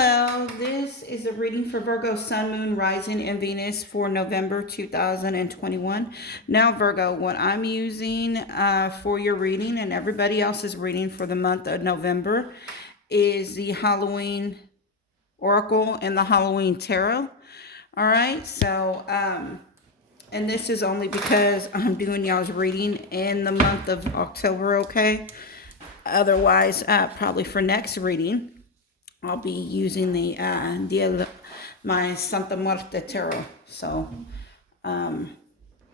Hello, this is a reading for Virgo, Sun, Moon, Rising, and Venus for November 2021. Now, Virgo, what I'm using for your reading and everybody else's reading for the month of November is the Halloween Oracle and the Halloween Tarot. All right, so, and this is only because I'm doing y'all's reading in the month of October, okay? Otherwise, probably for next reading, I'll be using the my Santa Muerte Tarot. So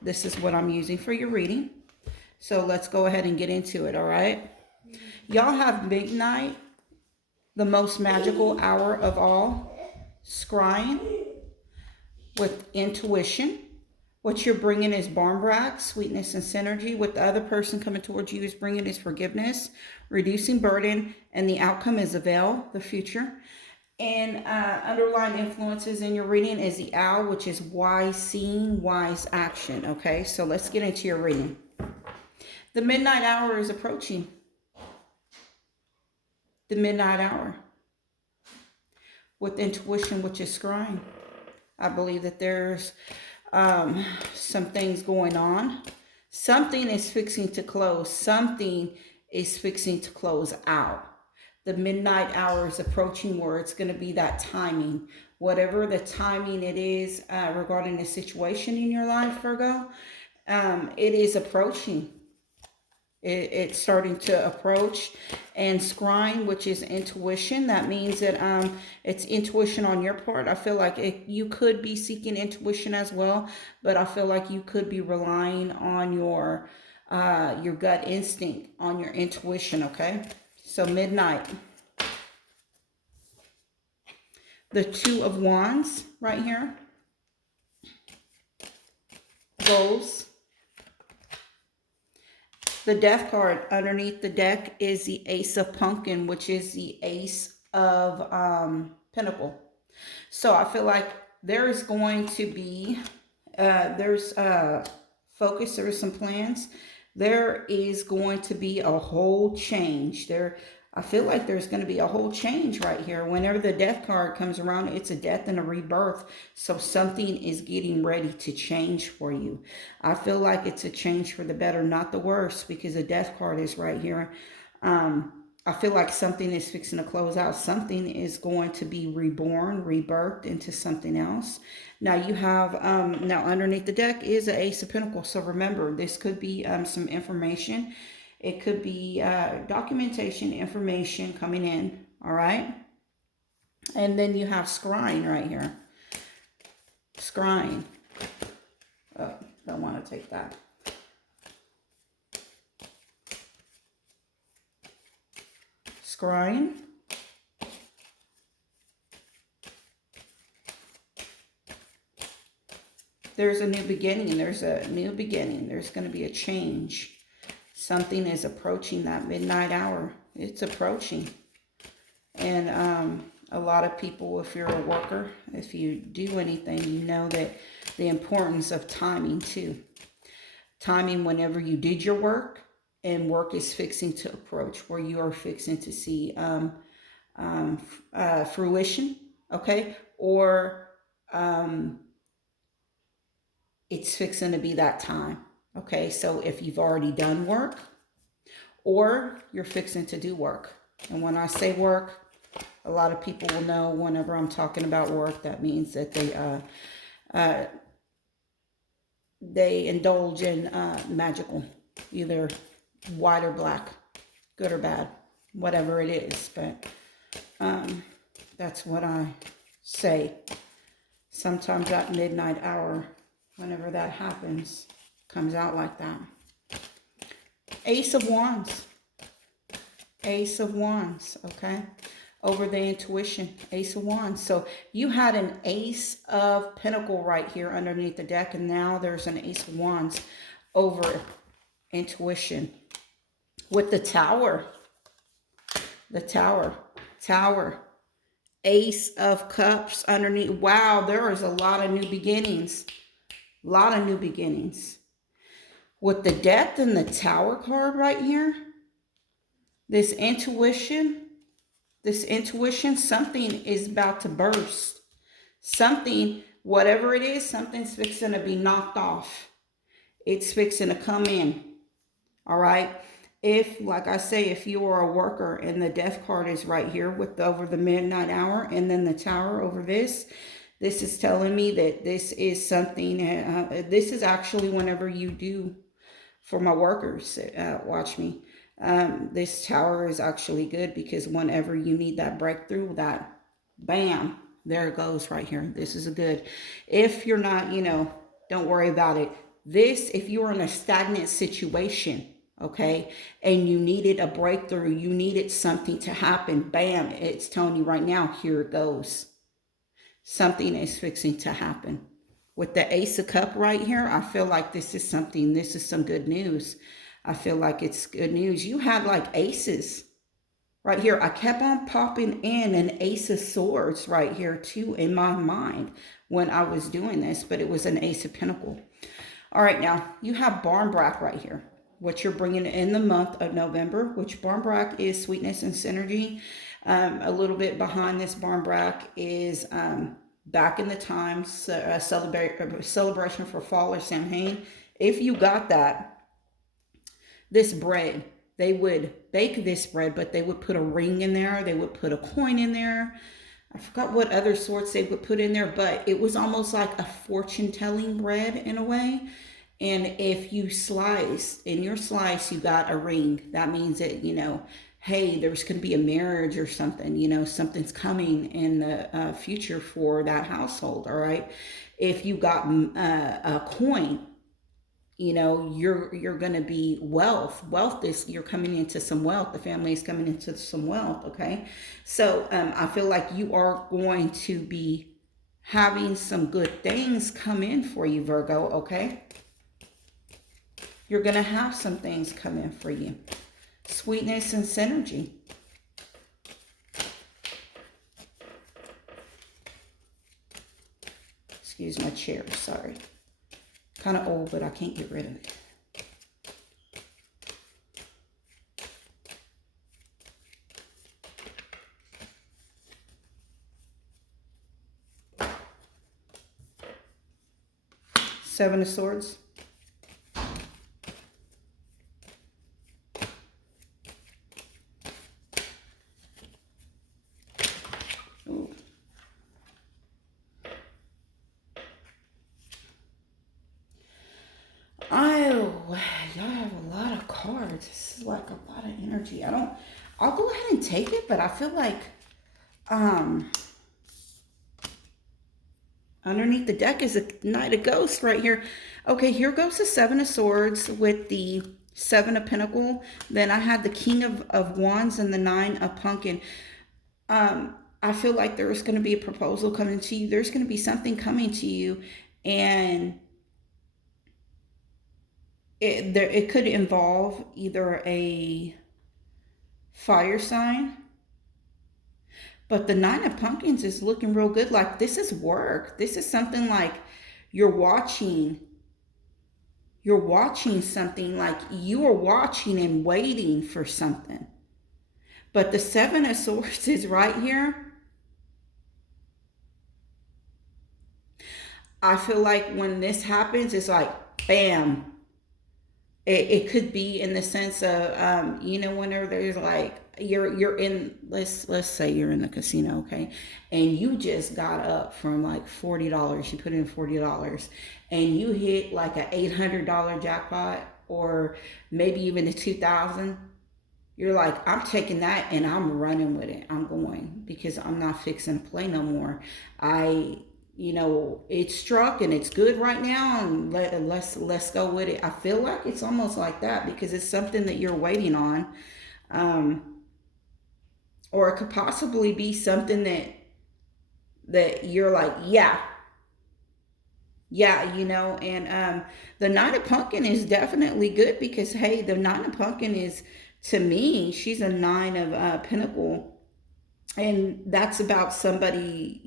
this is what I'm using for your reading. So let's go ahead and get into it, all right? Y'all have midnight, the most magical hour of all, scrying with intuition. What you're bringing is barn brack, sweetness, and synergy. What the other person coming towards you is bringing is forgiveness, reducing burden, and the outcome is a veil, the future. And underlying influences in your reading is the owl, which is wise seeing, wise action. Okay, so let's get into your reading. The midnight hour is approaching. The midnight hour. With intuition, which is scrying. I believe that there's some things going on. Something is fixing to close. Something is fixing to close out. The midnight hour is approaching where it's going to be that timing. Whatever the timing it is regarding the situation in your life, Virgo, it is approaching. It's starting to approach. And scrying, which is intuition, that means that it's intuition on your part. I feel like you could be seeking intuition as well, but I feel like you could be relying on your gut instinct, on your intuition, okay? So midnight. The Two of Wands right here. Goals. The Death card underneath the deck is the Ace of Pumpkin, which is the Ace of Pentacle. So I feel like there is going to be, there's focus, there's some plans. There is going to be a whole change. I feel like there's going to be a whole change right here. Whenever the Death card comes around, it's a death and a rebirth. So something is getting ready to change for you. I feel like it's a change for the better, not the worse, because the Death card is right here. I feel like something is fixing to close out. Something is going to be reborn, rebirthed into something else. Now you have, now underneath the deck is an Ace of Pentacles. So remember, this could be some information. It could be documentation, information coming in, all right? And then you have scrying right here. Scrying. Oh, don't want to take that. Scrying. There's a new beginning. There's a new beginning. There's going to be a change. Something is approaching that midnight hour. It's approaching. And a lot of people, if you're a worker, if you do anything, you know that the importance of timing too. Timing whenever you did your work, and work is fixing to approach where you are fixing to see fruition, okay? Or it's fixing to be that time. Okay, so if you've already done work or you're fixing to do work. And when I say work, a lot of people will know whenever I'm talking about work, that means that they indulge in magical, either white or black, good or bad, whatever it is. But that's what I say. Sometimes at midnight hour, whenever that happens, comes out like that. Ace of Wands. Ace of Wands, okay? Over the intuition, Ace of Wands. So you had an Ace of Pentacle right here underneath the deck, and now there's an Ace of Wands over intuition. With the Tower. The Tower. Tower. Ace of Cups underneath. Wow, there is a lot of new beginnings. A lot of new beginnings. With the Death and the Tower card right here, this intuition, this intuition, something is about to burst. Something, whatever it is, something's fixing to be knocked off. It's fixing to come in. All right. If, like I say, if you are a worker and the death card is right here with over the midnight hour and then the tower over this is telling me that this is something, this is actually whenever you do, for my workers, watch me. This tower is actually good because whenever you need that breakthrough, that bam, there it goes right here. This is a good. If you're not, don't worry about it. This, if you're in a stagnant situation, okay, and you needed a breakthrough, you needed something to happen, bam, it's telling you right now, here it goes. Something is fixing to happen. With the Ace of Cups right here, I feel like this is some good news. I feel like it's good news. You had like aces right here. I kept on popping in an Ace of Swords right here too in my mind when I was doing this, but it was an Ace of Pentacles. All right, now you have Barnbrack right here, what you're bringing in the month of November, which Barnbrack is sweetness and synergy. A little bit behind this Barnbrack is back in the times, a celebration for fall or Samhain. If you got that, this bread, they would bake this bread, but they would put a ring in there. They would put a coin in there. I forgot what other sorts they would put in there, but it was almost like a fortune-telling bread in a way. And if you sliced, in your slice, you got a ring. That means that, hey, there's going to be a marriage or something, something's coming in the future for that household, all right? If you got a coin, you're going to be wealth is, you're coming into some wealth. The family is coming into some wealth, okay? So I feel like you are going to be having some good things come in for you, Virgo, okay? You're going to have some things come in for you. Sweetness and synergy. Excuse my chair, sorry. Kind of old, but I can't get rid of it. Seven of Swords. Ooh. Oh, y'all have a lot of cards. This is like a lot of energy. I'll go ahead and take it, but I feel like underneath the deck is a Knight of Ghosts right here. Okay, here goes the Seven of Swords with the Seven of Pentacles. Then I had the King of Wands and the Nine of Pumpkin. I feel like there's going to be a proposal coming to you. There's going to be something coming to you, and it could involve either a fire sign, but the Nine of Pumpkins is looking real good. Like, this is work. This is something like you're watching something, like you are watching and waiting for something. But the Seven of Swords is right here. I feel like when this happens, it's like, bam. It could be in the sense of, whenever there's like, you're in, let's say you're in the casino, okay? And you just got up from like $40, you put in $40, and you hit like an $800 jackpot, or maybe even a $2,000. You're like, I'm taking that and I'm running with it. I'm going, because I'm not fixing to play no more. It's struck and it's good right now, and let's go with it. I feel like it's almost like that, because it's something that you're waiting on. Or it could possibly be something that you're like, yeah, and the Nine of Pumpkin is definitely good, because, hey, the Nine of Pumpkin is, to me, she's a Nine of Pentacles, and that's about somebody,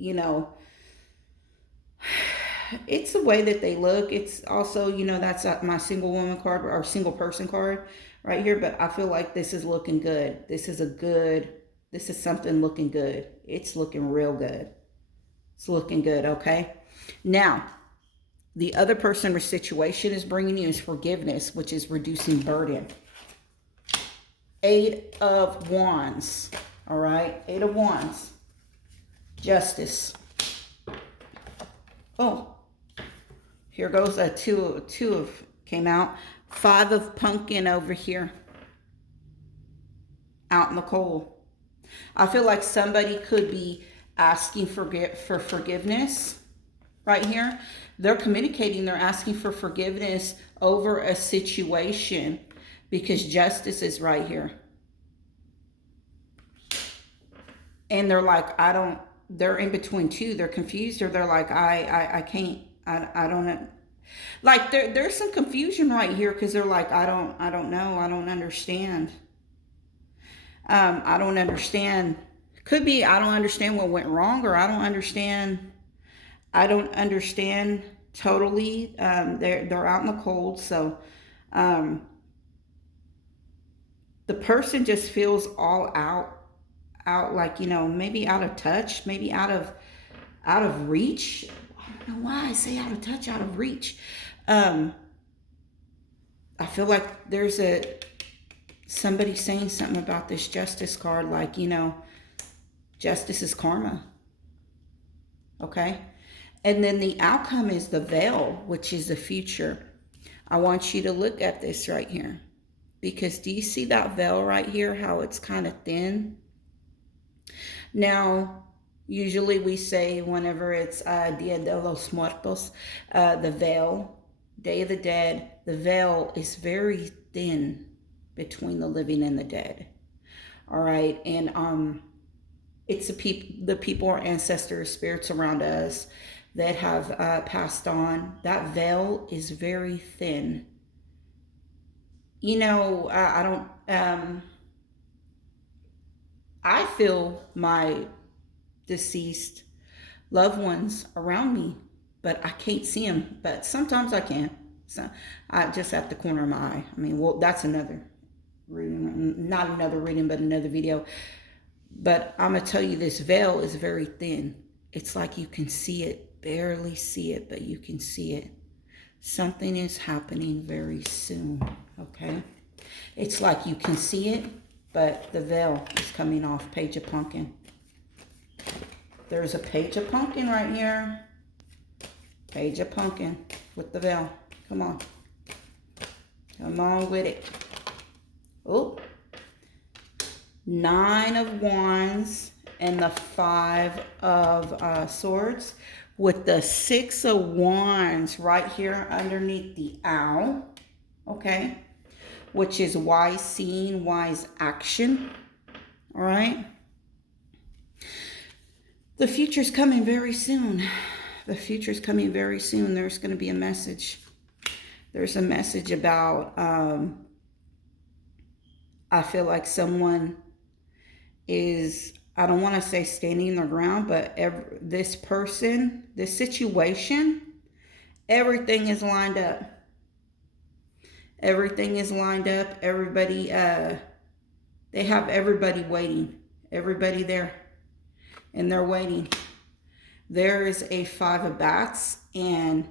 it's the way that they look. It's also, that's my single woman card or single person card right here, but I feel like this is looking good. This is a good This is something looking good. It's looking real good. It's looking good, okay? Now, the other person or situation is bringing you is forgiveness, which is reducing burden. 8 of Wands, all right? 8 of Wands. Justice. Oh, here goes a two of came out. 5 of Pumpkin over here. Out in the cold. I feel like somebody could be asking for forgiveness right here. They're communicating, they're asking for forgiveness over a situation because justice is right here. And they're like, they're in between two. They're confused, or they're like, I can't, I don't know. Like there's some confusion right here because they're like, I don't know. I don't understand. I don't understand. Could be I don't understand what went wrong, or I don't understand totally. They're out in the cold, so the person just feels all out like, maybe out of touch, maybe out of reach. I don't know why I say out of touch, out of reach. I feel like there's somebody saying something about this justice card, like, justice is karma. Okay? And then the outcome is the veil, which is the future. I want you to look at this right here. Because do you see that veil right here, how it's kind of thin? Now, usually we say whenever it's Dia de los Muertos, the veil, Day of the Dead, the veil is very thin between the living and the dead. All right, and it's the people, our ancestors, spirits around us that have passed on. That veil is very thin. I don't. I feel my deceased loved ones around me, but I can't see them. But sometimes I can. So I just at the corner of my eye. I mean, well, that's another reading, not another reading, but another video. But I'm gonna tell you, this veil is very thin. It's like you can see it, barely see it, but you can see it. Something is happening very soon. Okay, it's like you can see it, but the veil is coming off. Page of Pumpkin. There's a Page of Pumpkin right here. Page of Pumpkin with the veil. Come on. Come on with it. Oh. 9 of Wands and the 5 of Swords with the 6 of Wands right here underneath the owl. Okay. Which is wise seeing, wise action. All right. The future's coming very soon. The future's coming very soon. There's going to be a message. There's a message about, I feel like someone is, I don't want to say standing their ground, but this person, this situation, everything is lined up. Everything is lined up. Everybody, they have everybody waiting. Everybody there. And they're waiting. There is a 5 of Bats, and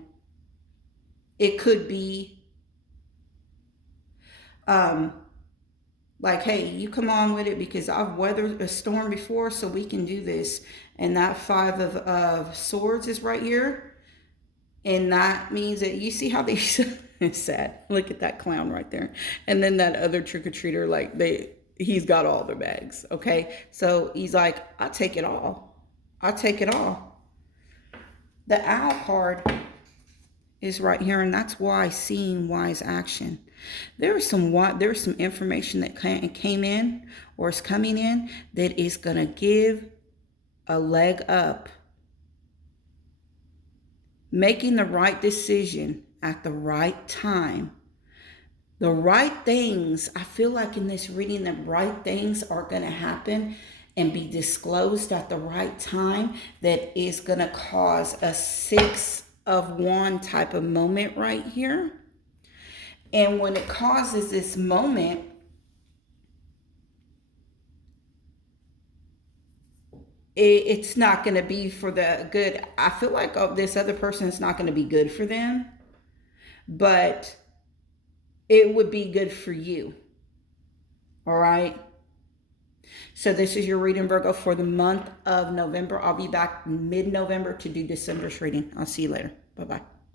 it could be like, hey, you come on with it because I've weathered a storm before, so we can do this. And that 5 of Swords is right here. And that means that you see how they, it's sad. Look at that clown right there. And then that other trick-or-treater, like he's got all their bags, okay? So he's like, I'll take it all. I'll take it all. The Owl card is right here, and that's why seeing wise action. There's some information that came in or is coming in that is going to give a leg up. Making the right decision at the right time. The right things, I feel like in this reading, the right things are going to happen and be disclosed at the right time that is going to cause a 6 of Wands type of moment right here. And when it causes this moment, it's not going to be for the good. I feel like this other person is not going to be good for them, but it would be good for you. All right. So this is your reading, Virgo, for the month of November. I'll be back mid-November to do December's reading. I'll see you later. Bye-bye.